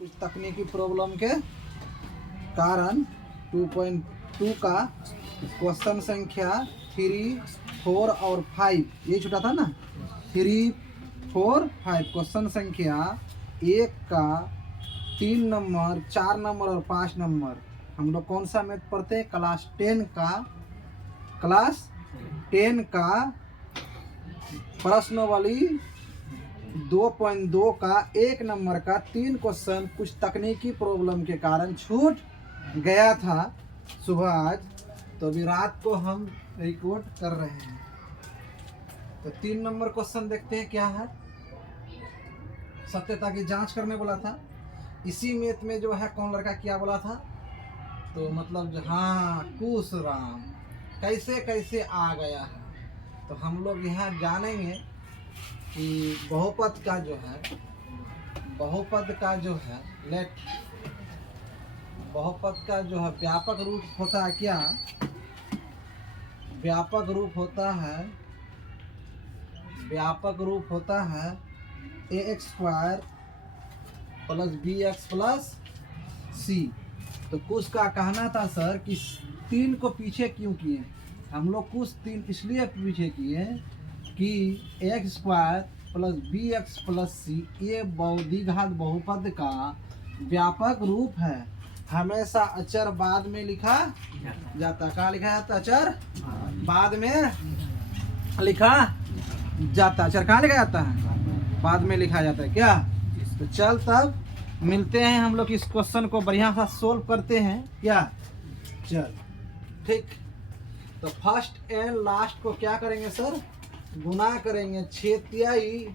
कुछ तकनीकी प्रॉब्लम के कारण 2.2 का क्वेश्चन संख्या 3, 4 और 5 ये छूटा था ना। 3, 4, 5 क्वेश्चन संख्या 1 का 3 नंबर, 4 नंबर और 5 नंबर। हम लोग कौन सा मैथ पढ़ते हैं? क्लास 10 का प्रश्नावली 2.2 का 1 नंबर का 3 क्वेश्चन कुछ तकनीकी प्रॉब्लम के कारण छूट गया था सुबह आज। तो अभी रात को हम रिकॉर्ड कर रहे हैं। तो 3 नंबर क्वेश्चन देखते हैं क्या है। सत्यता की जांच करने बोला था। इसी मैथ में जो है कौन लड़का क्या बोला था, तो मतलब हाँ कुश राम कैसे कैसे आ गया है। तो हम लोग यहाँ जानेंगे कि बहुपद का जो है बहुपद का जो है व्यापक रूप होता है क्या? व्यापक रूप होता है ax² + bx + c। तो कुछ का कहना था सर कि 3 को पीछे क्यों किए? हम लोग कुछ 3 इसलिए पीछे किए कि x² + bx + c ये द्विघात बहुपद का व्यापक रूप है। हमेशा अचर बाद में लिखा जाता। कहाँ लिखा जाता? अचर बाद में लिखा जाता। अचर कहाँ लिखा जाता है? बाद में लिखा जाता है क्या? तो चल तब मिलते हैं हम लोग इस क्वेश्चन को बढ़िया सा सोल्व करते हैं क्या? चल ठीक। तो फर्स्ट एंड लास्ट को क्या करेंगे सर? गुना करेंगे। 6×3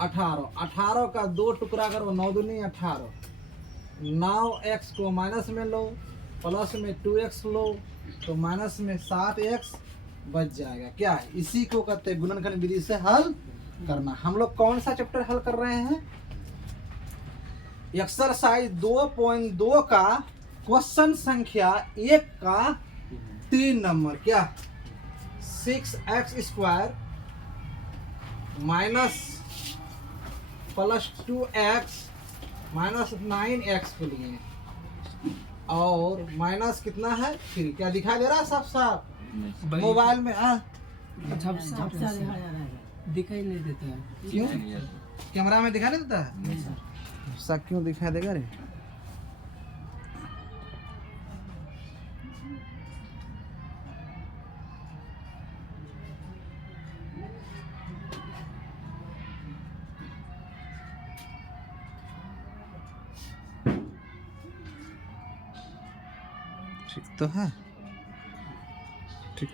= 18 का 2 टुकड़ा करो 9 दूनी 18। 9x को माइनस में लो, प्लस में 2x लो तो माइनस में 7x बच जाएगा क्या? इसी को कहते हैं गुणनखंड विधि से हल करना। हम लोग कौन सा चैप्टर हल कर रहे हैं? एक्सरसाइज 2.2 का क्वेश्चन संख्या 1 का 3 नंबर क्या? 6x² - +2x - 9x को लिए और माइनस कितना है 3। क्या दिखाई दे रहा है साफ साफ मोबाइल में? दिखाई नहीं देता है। क्यों? कैमरा में दिखाई नहीं देता है? ऐसा क्यों दिखाई देगा रे? ठीक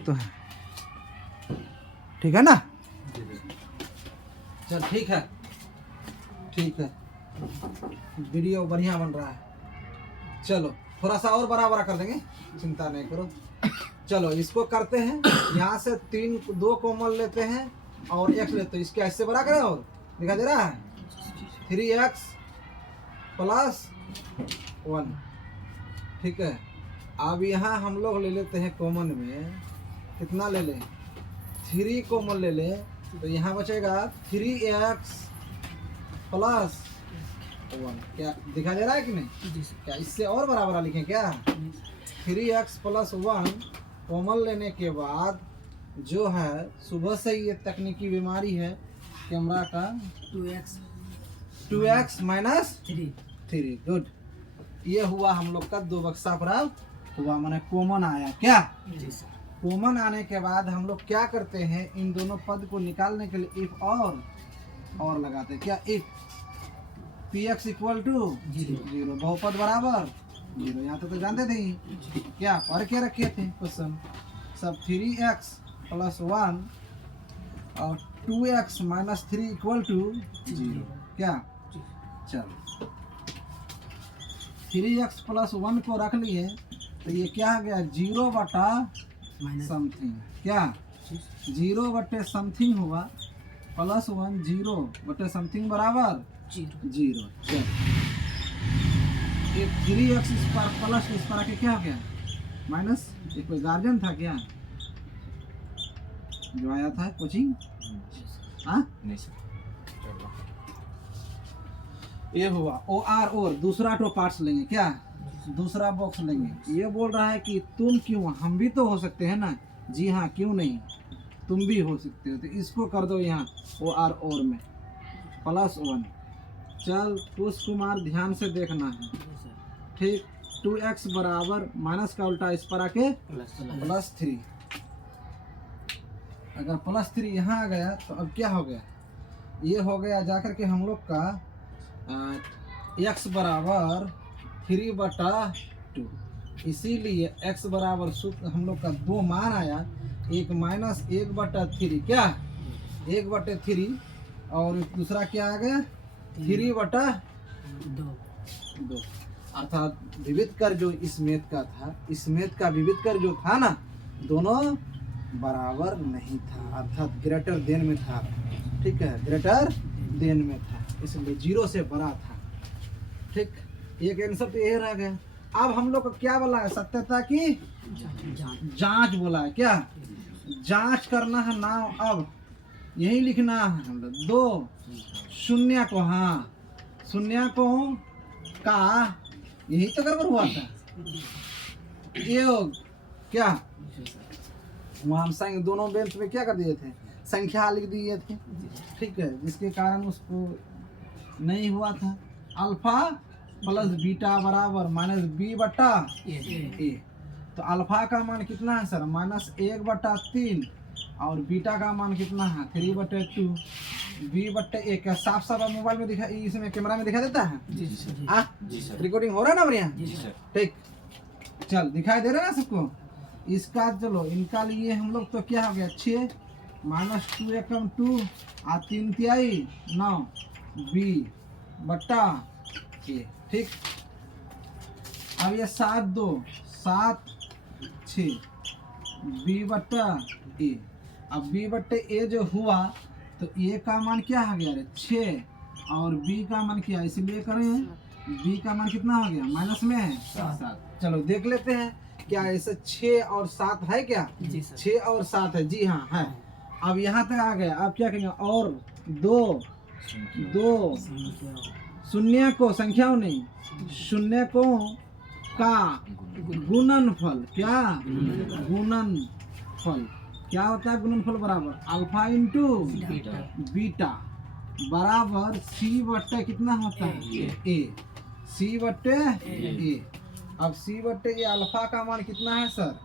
तो है, ठीक है ना? चल ठीक है, वीडियो बढ़िया बन रहा है। चलो थोड़ा सा और बड़ा कर देंगे, चिंता नहीं करो। चलो इसको करते हैं। यहाँ से 2 कॉमन लेते हैं और x लेते हैं। इसके ऐसे बड़ा करें और दिखा दे रहा है 3x + 1। ठीक है। अब यहाँ हम लोग ले लेते हैं कॉमन में। कितना ले लें? 3 कॉमन ले लें तो यहाँ बचेगा 3x + 1। क्या दिखा दे रहा है कि नहीं? क्या इससे और बड़ा लिखें क्या? 3x + 1 कॉमन लेने के बाद जो है सुबह से ये तकनीकी बीमारी है कैमरा का 2x - 3। गुड। ये हुआ हम लोग का 2 बक्सा प्राप्त हुआ, माने कॉमन आया क्या? कॉमन आने के बाद हम लोग क्या करते हैं? इन दोनों पद को निकालने के लिए इफ और लगाते हैं क्या? इफ px = 0 बहुपद बराबर 0। यहाँ तो जानते थे ही क्या पढ़ के रखे थे क्वेश्चन सब। 3x + 1 और 2x - 3 = 0 क्या? चलो 3x + 1 को रख लिए तो ये क्या आ गया? 0 बटा समथिंग क्या? 0 बटे समथिंग हुआ +1 0 बटे समथिंग बराबर 0। चल 3x² प्लस इस पर आके क्या हो गया? माइनस। ये कोई गार्जियन था क्या जो आया था कोचिंग? हाँ नहीं सर। ये हुआ ओ आर और दूसरा टो पार्ट्स लेंगे क्या, दूसरा बॉक्स लेंगे। ये बोल रहा है कि तुम क्यों, हम भी तो हो सकते हैं ना। जी हाँ, क्यों नहीं, तुम भी हो सकते हो। तो इसको कर दो यहाँ ओ आर और में +1। चल कुश कुमार ध्यान से देखना है, ठीक। 2x बराबर माइनस का उल्टा इस पर आके +3। अगर +3 यहाँ आ गया तो अब क्या हो गया, ये हो गया जाकर के हम लोग का x बराबर 3/2। इसीलिए x बराबर सूत्र हम लोग का 2 मान आया, एक -1/3 क्या 1/3 और दूसरा क्या आ गया 3/2। अर्थात विविध कर जो इस मेथ का था, इस मेथ का विविध कर जो था ना, दोनों बराबर नहीं था, अर्थात ग्रेटर देन में था, ठीक है, ग्रेटर देन में था, इसलिए 0 से बड़ा था, ठीक। एक आंसर तो यही रह गया। अब हम लोग को क्या बोला है, सत्यता की जांच बोला है क्या, जांच करना है ना। अब यही लिखना है हम लोग 2 शून्य को, हाँ शून्य को का, यही तो गड़बड़ हुआ था। योग क्या, वहाँ हम दोनों बेंच में क्या कर दिए थे, संख्या लिख दिए थे, ठीक है, जिसके कारण उसको नहीं हुआ था। अल्फा प्लस बीटा बराबर -b/a। तो अल्फा का मान कितना है सर, -1/3 और बीटा का मान कितना है 3/2। b/a क्या साफ साफ मोबाइल में दिखा, इसमें कैमरा में दिखा देता है जी सर। रिकॉर्डिंग हो रहा है ना बढ़िया, जी सर। ठीक। चल दिखाई दे रहा है ना सबको। इसका चलो इनका लिए हम लोग तो क्या हो गया 6 -2 एकम 2 और 3 तिहाई 9 b/a, ठीक। अब ये 7 2 7 6 b/a। अब b/a जो हुआ तो a का मान क्या हो गया रे 6 और b का मान क्या, इसलिए करें b का मान कितना हो गया माइनस में है 7। चलो देख लेते हैं क्या ऐसे 6 और 7 है क्या, जी सर। 6 और 7 है, जी हाँ है। अब यहाँ तक आ गया, अब क्या करेंगे, और 2 शून्य को, संख्याओं नहीं, शून्य को का गुणनफल, क्या गुणनफल क्या होता है, गुणनफल बराबर अल्फा इंटू बीटा बराबर c/, कितना होता है a, c/a। अब c/a अल्फा का मान कितना है सर,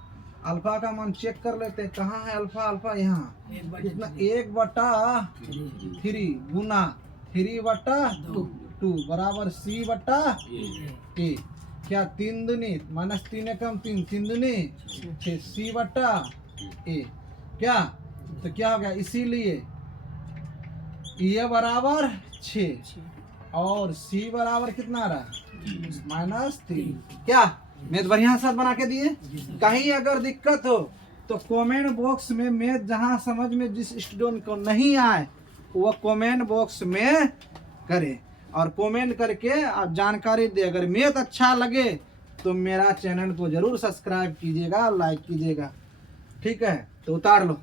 अल्फा का मान चेक कर लेते हैं, कहाँ है अल्फा, अल्फा यहाँ कितना 1/3 गुना 3/2 बराबर c/a। क्या 3 दूनी -3 एकम 3 3 दूनी 6 c/a क्या, तो क्या हो गया, इसीलिए ये बराबर 6 और c बराबर कितना रहा -3। क्या मैथ बढ़िया साथ बना के दिए। कहीं अगर दिक्कत हो तो कमेंट बॉक्स में मैथ जहां समझ में जिस स्टूडेंट को नहीं आए वो कमेंट बॉक्स में करे और कमेंट करके आप जानकारी दे। अगर मैथ अच्छा लगे तो मेरा चैनल को जरूर सब्सक्राइब कीजिएगा, लाइक कीजिएगा, ठीक है। तो उतार लो।